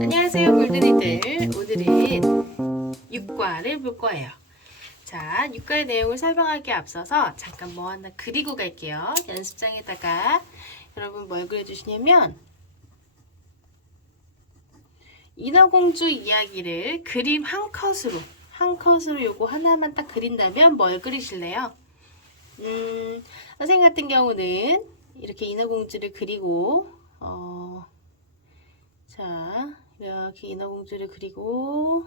안녕하세요 골든이들. 오늘은 육과를 볼 거예요. 자 육과의 내용을 설명하기 앞서서 잠깐 뭐 하나 그리고 갈게요. 연습장에다가 여러분 뭘 그려주시냐면 인어공주 이야기를 그림 한 컷으로 한 컷으로 요거 하나만 딱 그린다면 뭘 그리실래요? 음, 선생님 같은 경우는 이렇게 인어공주를 그리고 어, 자 이렇게 인어공주를 그리고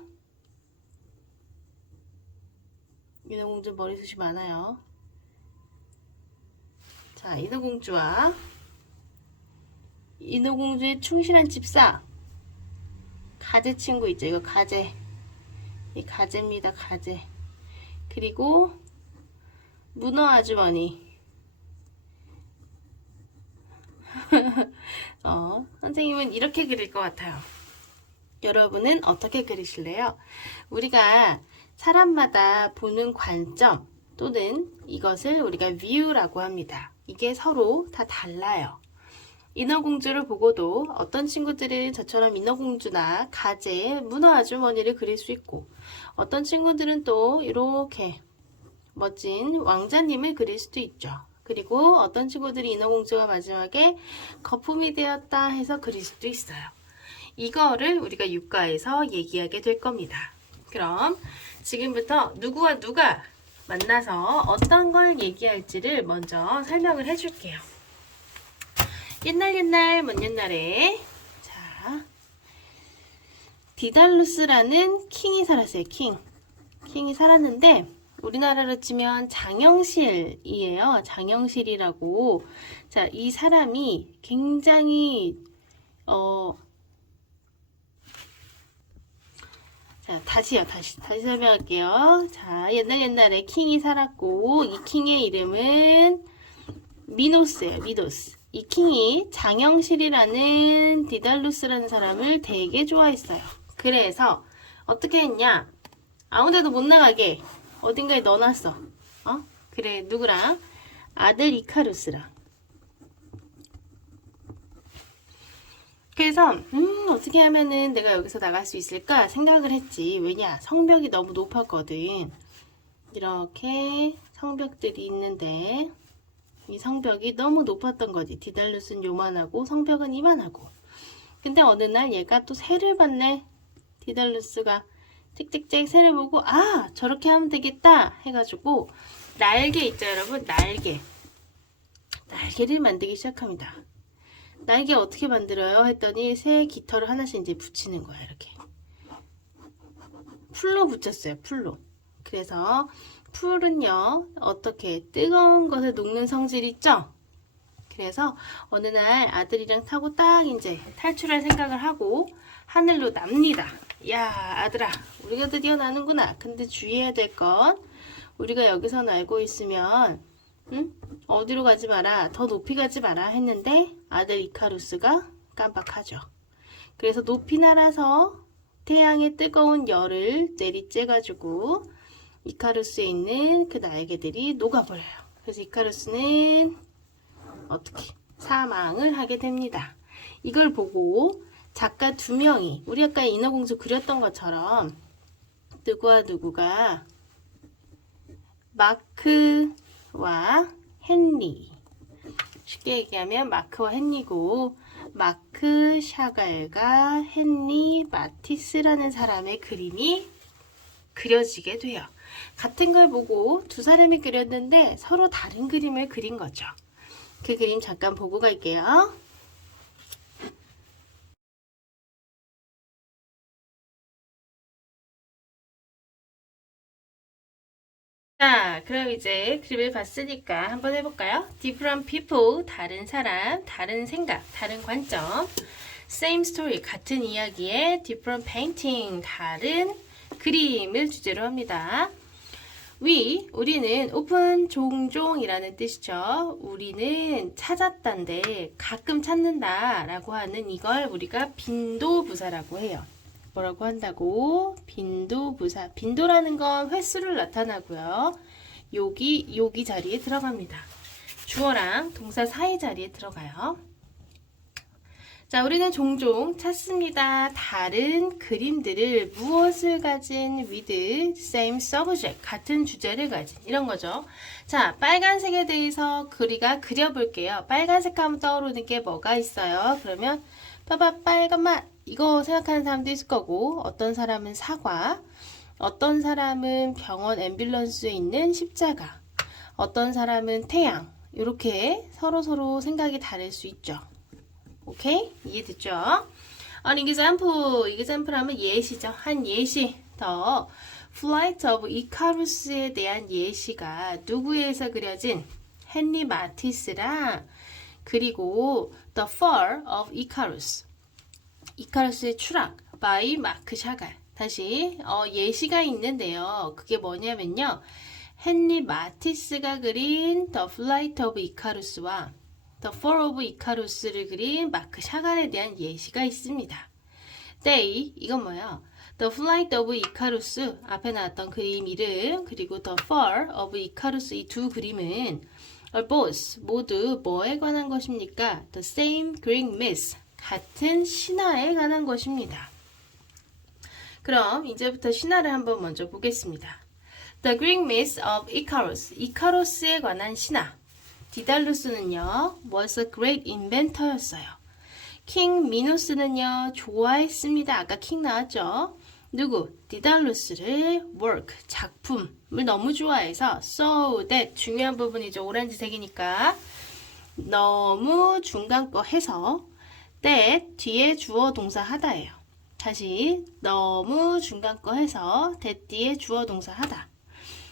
인어공주 머리숱이 많아요. 자 인어공주와 인어공주의 충실한 집사. 가재 친구 있죠? 이거 가재. 이 가재입니다 가재. 그리고 문어 아주머니 어, 선생님은 이렇게 그릴 것 같아요. 여러분은 어떻게 그리실래요? 우리가 사람마다 보는 관점 또는 이것을 우리가 view라고 합니다. 이게 서로 다 달라요. 인어공주를 보고도 어떤 친구들은 저처럼 인어공주나 가재, 문어 아주머니를 그릴 수 있고 어떤 친구들은 또 이렇게 멋진 왕자님을 그릴 수도 있죠. 그리고 어떤 친구들이 인어공주가 마지막에 거품이 되었다 해서 그릴 수도 있어요. 이거를 우리가 육가에서 얘기하게 될 겁니다. 그럼 지금부터 누구와 누가 만나서 어떤 걸 얘기할지를 먼저 설명을 해줄게요. 옛날 옛날 먼 옛날에 자 디달루스라는 킹이 살았어요. 킹. 킹이 살았는데 우리나라로 치면 장영실이에요. 장영실이라고. 자, 이 사람이 굉장히 어 자, 다시요. 다시 다시 설명할게요. 자, 옛날 옛날에 킹이 살았고 이 킹의 이름은 미노스예요. 미노스. 이 킹이 장영실이라는 디달루스라는 사람을 되게 좋아했어요. 그래서 어떻게 했냐? 아무 데도 못 나가게 어딘가에 넣어놨어. 어? 그래, 누구랑? 아들 이카루스랑. 그래서, 음, 어떻게 하면은 내가 여기서 나갈 수 있을까 생각을 했지. 왜냐, 성벽이 너무 높았거든. 이렇게 성벽들이 있는데, 이 성벽이 너무 높았던 거지. 디달루스는 요만하고, 성벽은 이만하고. 근데 어느 날 얘가 또 새를 봤네. 디달루스가. 찍찍찍 새를 보고 아 저렇게 하면 되겠다 해가지고 날개 있죠 여러분? 날개. 날개를 만들기 시작합니다. 날개 어떻게 만들어요? 했더니 새 깃털을 하나씩 이제 붙이는 거야 이렇게. 풀로 붙였어요 풀로. 그래서 풀은요 어떻게 뜨거운 것을 녹는 성질 있죠 그래서 어느 날 아들이랑 타고 딱 이제 탈출할 생각을 하고 하늘로 납니다. 야, 아들아, 우리가 드디어 나는구나. 근데 주의해야 될 건, 우리가 여기서 날고 있으면, 응? 어디로 가지 마라. 더 높이 가지 마라. 했는데, 아들 이카루스가 깜빡하죠. 그래서 높이 날아서 태양의 뜨거운 열을 내리쬐가지고, 이카루스에 있는 그 날개들이 녹아버려요. 그래서 이카루스는 어떻게 사망을 하게 됩니다. 이걸 보고 작가 두 명이 우리 아까 인어공주 그렸던 것처럼 누구와 누구가 마크와 헨리 쉽게 얘기하면 마크와 헨리고 마크 샤갈과 헨리 마티스라는 사람의 그림이 그려지게 돼요. 같은 걸 보고 두 사람이 그렸는데 서로 다른 그림을 그린 거죠. 그 그림 잠깐 보고 갈게요. 자, 그럼 이제 그림을 봤으니까 한번 해볼까요? Different people, 다른 사람, 다른 생각, 다른 관점. Same story, 같은 이야기에 different painting, 다른 그림을 주제로 합니다. We, 우리는 open 종종이라는 뜻이죠. 우리는 찾았단데 가끔 찾는다 라고 하는 이걸 우리가 빈도부사라고 해요. 뭐라고 한다고? 빈도부사. 빈도라는 건 횟수를 나타나고요. 여기, 여기 자리에 들어갑니다. 주어랑 동사 사이 자리에 들어가요. 자, 우리는 종종 찾습니다. 다른 그림들을 무엇을 가진 with same subject 같은 주제를 가진 이런 거죠. 자, 빨간색에 대해서 그리가 그려볼게요. 빨간색 하면 떠오르는 게 뭐가 있어요? 그러면 봐봐 빨간 맛 이거 생각하는 사람도 있을 거고 어떤 사람은 사과, 어떤 사람은 병원 앰뷸런스에 있는 십자가, 어떤 사람은 태양 이렇게 서로 서로 생각이 다를 수 있죠. 오케이? 이해됐죠? An example, example 하면 예시죠. 한 예시 더 Flight of Icarus에 대한 예시가 누구에서 그려진 헨리 마티스랑 그리고 The Fall of Icarus 이카루스의 추락 by 마크 샤갈 다시 어, 예시가 있는데요. 그게 뭐냐면요. 헨리 마티스가 그린 The Flight of Icarus와 The Fall of Icarus를 그린 마크 샤갈에 대한 예시가 있습니다. They 이건 뭐야? The Flight of Icarus 앞에 나왔던 그림 이름 그리고 The Fall of Icarus 이 두 그림은 are both 모두 뭐에 관한 것입니까? The same Greek myth 같은 신화에 관한 것입니다. 그럼 이제부터 신화를 한번 먼저 보겠습니다. The Greek myth of Icarus 이카로스에 관한 신화 디달루스는요 was a great inventor였어요. 킹 미노스는요 좋아했습니다. 아까 킹 나왔죠? 누구? 디달루스를 work 작품을 너무 좋아해서 so that 중요한 부분이죠. 오렌지색이니까 너무 중간 거 해서 that 뒤에 주어 동사 하다예요. 다시 너무 중간 거 해서 that 뒤에 주어 동사 하다.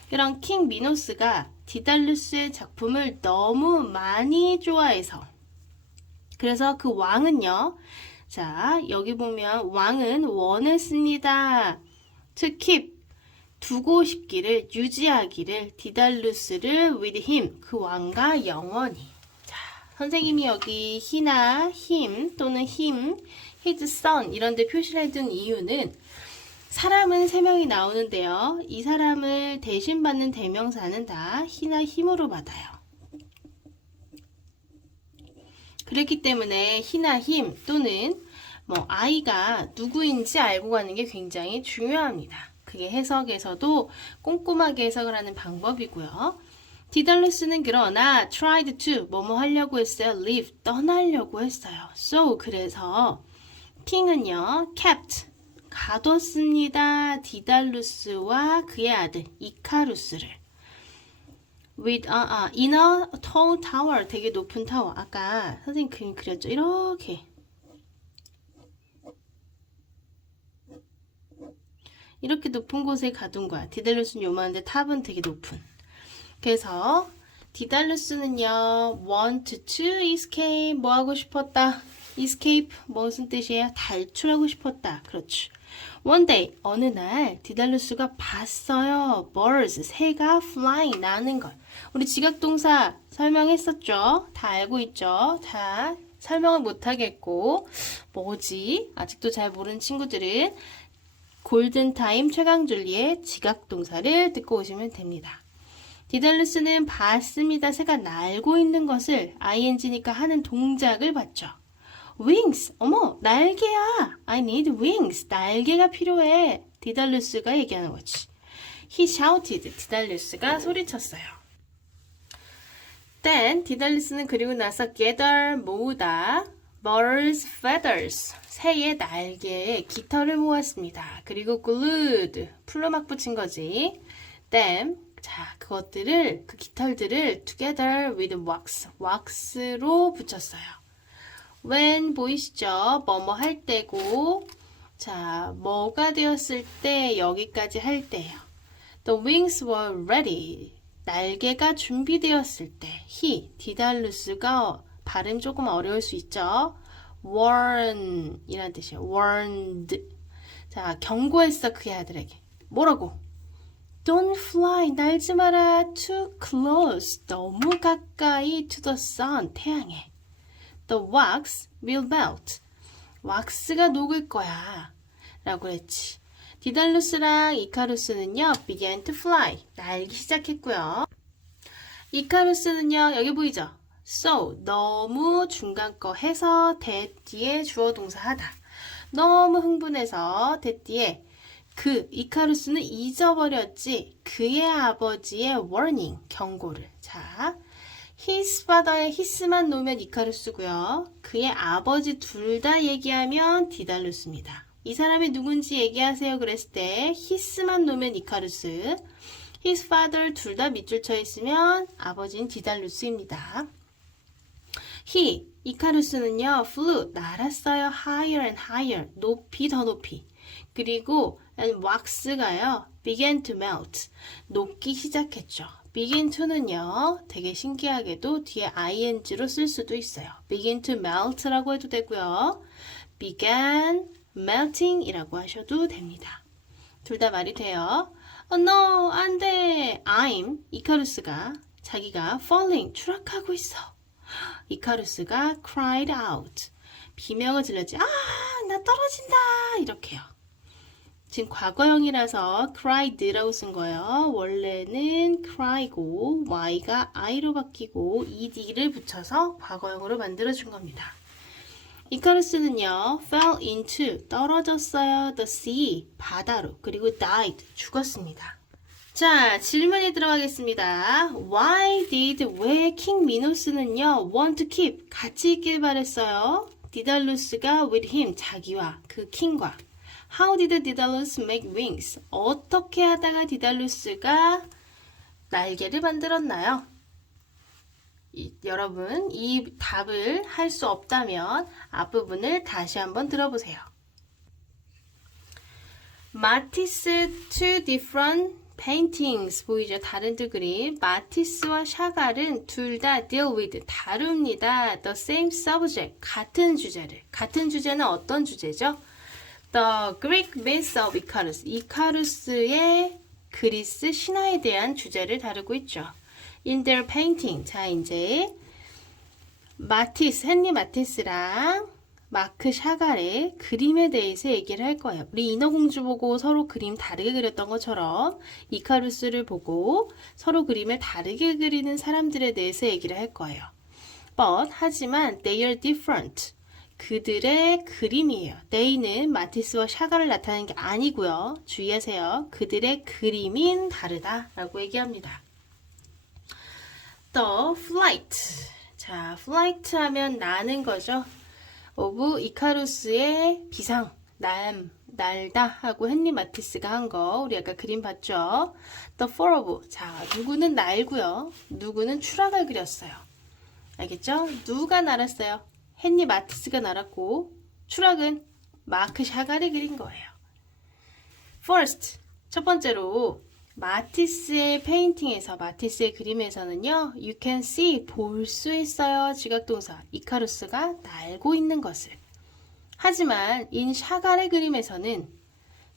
그럼 킹 미노스가 디달루스의 작품을 너무 많이 좋아해서 그래서 그 왕은요. 자, 여기 보면 왕은 원했습니다. to keep 두고 싶기를 유지하기를 디달루스를 with him 그 왕과 영원히. 자, 선생님이 여기 히나 him 또는 him, his son 이런 데 표시를 해둔 이유는 사람은 세 명이 나오는데요. 이 사람을 대신 받는 대명사는 다 히나 힘으로 받아요. 그렇기 때문에 히나 힘 또는 뭐 아이가 누구인지 알고 가는 게 굉장히 중요합니다. 그게 해석에서도 꼼꼼하게 해석을 하는 방법이고요. 디달루스는 그러나 tried to 뭐뭐 하려고 했어요. leave 떠나려고 했어요. so 그래서 킹은요 kept 가뒀습니다. 디달루스와 그의 아들 이카루스를. With 아, 아 in a tall tower 되게 높은 타워. 아까 선생님 그림 그렸죠? 이렇게. 이렇게 높은 곳에 가둔 거야. 디달루스는 요만한데 탑은 되게 높은. 그래서 디달루스는요 want to escape 뭐 하고 싶었다? escape 무슨 뜻이에요? 탈출하고 싶었다. 그렇죠 One day, 어느 날 디달루스가 봤어요. birds, 새가 flying, 나는 걸. 우리 지각동사 설명했었죠? 다 알고 있죠? 다 설명을 못하겠고 뭐지? 아직도 잘 모르는 친구들은 골든타임 최강줄리의 지각동사를 듣고 오시면 됩니다. 디달루스는 봤습니다. 새가 날고 있는 것을 ing니까 하는 동작을 봤죠. Wings. 어머, 날개야. I need wings. 날개가 필요해. 디달루스가 얘기하는 거지. He shouted. 디달루스가 소리쳤어요. Then 디달루스는 그리고 나서 gather 모으다 birds feathers 새의 날개에 깃털을 모았습니다. 그리고 glued 풀로 막 붙인 거지. Then 자 그것들을 그 깃털들을 together with wax wax로 붙였어요. When 보이시죠? 뭐뭐 할 때고 자 뭐가 되었을 때 여기까지 할 때예요. The wings were ready. 날개가 준비되었을 때 he 디달루스가 발음 조금 어려울 수 있죠. warn 이란 뜻이에요. warned. 자 경고했어 그의 아들에게. 뭐라고? Don't fly 날지 마라 too close 너무 가까이 to the sun 태양에. The wax will melt. 왁스가 녹을 거야. 라고 했지. 디달루스랑 이카루스는요, began to fly. 날기 시작했고요. 이카루스는요, 여기 보이죠? so 너무 중간 거 해서 that 뒤에 주어 동사 하다. 너무 흥분해서 that 뒤에 그 이카루스는 잊어버렸지 그의 아버지의 warning 경고를 자 his father의 his만 놓으면 이카루스고요. 그의 아버지 둘 다 얘기하면 디달루스입니다. 이 사람이 누군지 얘기하세요 그랬을 때 his만 놓으면 이카루스 his father 둘 다 밑줄 쳐 있으면 아버지는 디달루스입니다. He 이카루스는요. flew 날았어요. higher and higher 높이 더 높이. 그리고 wax가요. began to melt 녹기 시작했죠. Begin to는요 되게 신기하게도 뒤에 ing로 쓸 수도 있어요. begin to melt라고 해도 되고요. began melting이라고 하셔도 됩니다. 둘 다 말이 돼요. Oh no 안 돼 I'm 이카루스가 자기가 falling 추락하고 있어. 이카루스가 cried out 비명을 질렀지. 아, 나 떨어진다. 이렇게요. 지금 과거형이라서 cried라고 쓴 거예요. 원래는 cry고 y가 i로 바뀌고 ed를 붙여서 과거형으로 만들어준 겁니다. 이카루스는요, fell into 떨어졌어요. the sea 바다로 그리고 died 죽었습니다. 자, 질문이 들어가겠습니다. Why did 왜 킹 미노스는요 want to keep 같이 있길 바랬어요? 디달루스가 with him 자기와 그 킹과 How did Daedalus make wings? 어떻게 하다가 디달루스가 날개를 만들었나요? 이, 여러분, 이 답을 할 수 없다면 앞부분을 다시 한번 들어보세요. 마티스 two different paintings 보이죠? 다른 두 그림. 마티스와 샤갈은 둘 다 deal with 다룹니다. The same subject 같은 주제를. 같은 주제는 어떤 주제죠? The Greek myth of Icarus. 이카루스의 그리스 신화에 대한 주제를 다루고 있죠. In their painting. 자, 이제 마티스, 헨리 마티스랑 마크 샤갈의 그림에 대해서 얘기를 할 거예요. 우리 인어공주 보고 서로 그림 다르게 그렸던 것처럼 이카루스를 보고 서로 그림을 다르게 그리는 사람들에 대해서 얘기를 할 거예요. But 하지만 they are different. 그들의 그림이에요. they는 마티스와 샤갈을 나타내는 게 아니고요. 주의하세요. 그들의 그림인 다르다라고 얘기합니다. The flight. 자, flight 하면 나는 거죠. 오브 이카루스의 비상, 남, 날다 하고 헨리 마티스가 한 거 우리 아까 그림 봤죠? The four of. 자, 누구는 날고요. 누구는 추락을 그렸어요. 알겠죠? 누가 날았어요? 헨리 마티스가 날았고 추락은 마크 샤갈이 그린 거예요. First, 첫 번째로 마티스의 페인팅에서 마티스의 그림에서는요. You can see 볼 수 있어요. 지각동사 이카루스가 날고 있는 것을. 하지만 인 샤갈의 그림에서는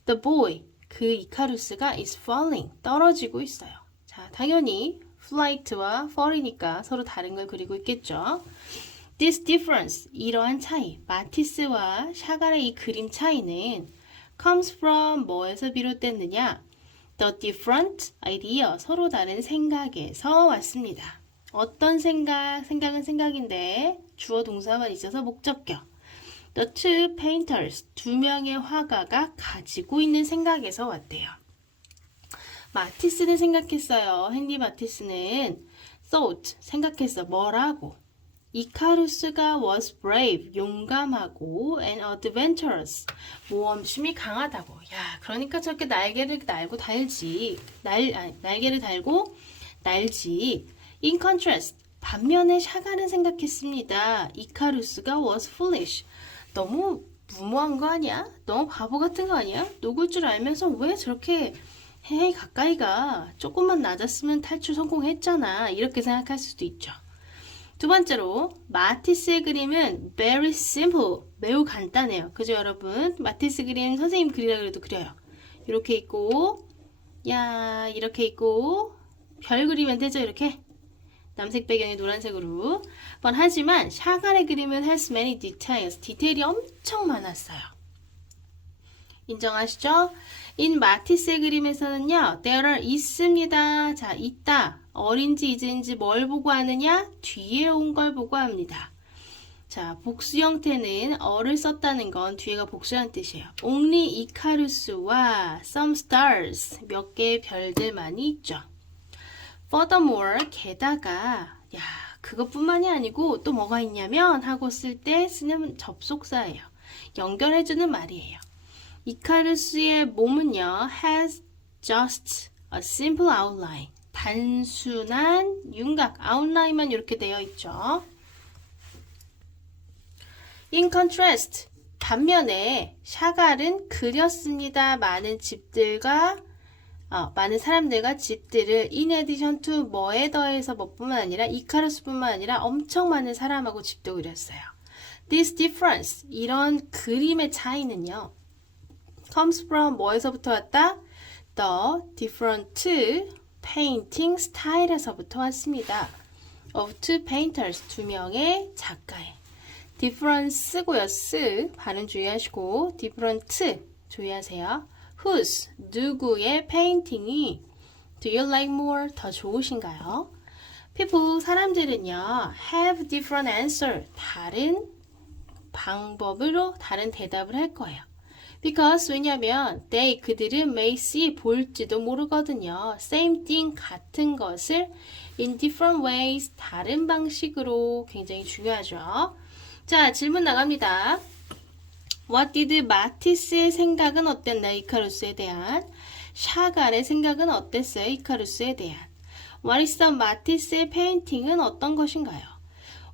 the boy 그 이카루스가 is falling 떨어지고 있어요. 자, 당연히 flight와 fall이니까 서로 다른 걸 그리고 있겠죠. This difference 이러한 차이 마티스와 샤갈의 이 그림 차이는 comes from 뭐에서 비롯됐느냐? The different idea 서로 다른 생각에서 왔습니다. 어떤 생각? 생각은 생각인데 주어 동사만 있어서 목적격. The two painters 두 명의 화가가 가지고 있는 생각에서 왔대요. 마티스는 생각했어요. 헨리 마티스는 thought 생각했어. 뭐라고? 이카루스가 was brave, 용감하고 and adventurous, 모험심이 강하다고. 야, 그러니까 저렇게 날개를 달고 달지. 날, 아니, 날개를 달고 날지. In contrast, 반면에 샤가는 생각했습니다. 이카루스가 was foolish. 너무 무모한 거 아니야? 너무 바보 같은 거 아니야? 녹을 줄 알면서 왜 저렇게 헤이 가까이 가 조금만 낮았으면 탈출 성공했잖아. 이렇게 생각할 수도 있죠. 두 번째로 마티스의 그림은 very simple 매우 간단해요. 그죠 여러분? 마티스 그림 선생님 그리라 그래도 그려요. 이렇게 있고 야 이렇게 있고 별 그리면 되죠 이렇게 남색 배경에 노란색으로 번 하지만 샤갈의 그림은 has many details 디테일이 엄청 많았어요. 인정하시죠? in 마티스의 그림에서는요. there 있습니다. 자, 있다. 어린지 이제인지 뭘 보고 하느냐? 뒤에 온 걸 보고 합니다. 자, 복수 형태는 어를 썼다는 건 뒤에가 복수란 뜻이에요. only 이카루스와 some stars 몇 개의 별들만이 있죠. furthermore 게다가 야 그것뿐만이 아니고 또 뭐가 있냐면 하고 쓸 때 쓰는 접속사예요. 연결해주는 말이에요. 이카루스의 몸은요 has just a simple outline 단순한 윤곽 아웃라인만 이렇게 되어 있죠. In contrast 반면에 샤갈은 그렸습니다. 많은 집들과 어, 많은 사람들과 집들을 in addition to 뭐에 더해서 뭐뿐만 아니라 이카루스뿐만 아니라 엄청 많은 사람하고 집도 그렸어요. This difference 이런 그림의 차이는요. Comes from 뭐에서부터 왔다? The different painting style에서부터 왔습니다. of two painters 두 명의 작가의 difference고요. 쓰 발음 주의하시고 different 주의하세요. whose 누구의 painting이 do you like more 더 좋으신가요? people 사람들은요 have different answer 다른 방법으로 다른 대답을 할 거예요. Because 왜냐면 they 그들은 may see 볼지도 모르거든요. Same thing 같은 것을 in different ways 다른 방식으로 굉장히 중요하죠. 자 질문 나갑니다. What did 마티스의 생각은 어땠나요? 이카루스에 대한 샤갈의 생각은 어땠어요? 이카루스에 대한 What is the 마티스의 페인팅은 어떤 것인가요?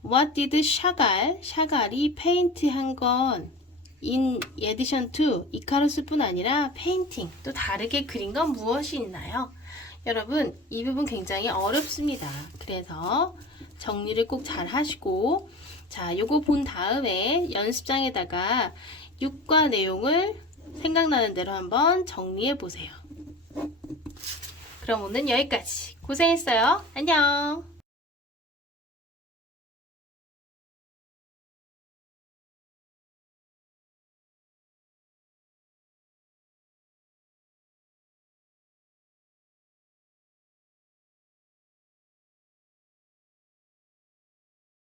What did 샤갈 샤갈이 페인트한 건 in addition to 이카루스뿐 아니라 페인팅 또 다르게 그린 건 무엇이 있나요? 여러분 이 부분 굉장히 어렵습니다. 그래서 정리를 꼭 잘 하시고 자 요거 본 다음에 연습장에다가 6과 내용을 생각나는 대로 한번 정리해 보세요. 그럼 오늘 여기까지 고생했어요. 안녕.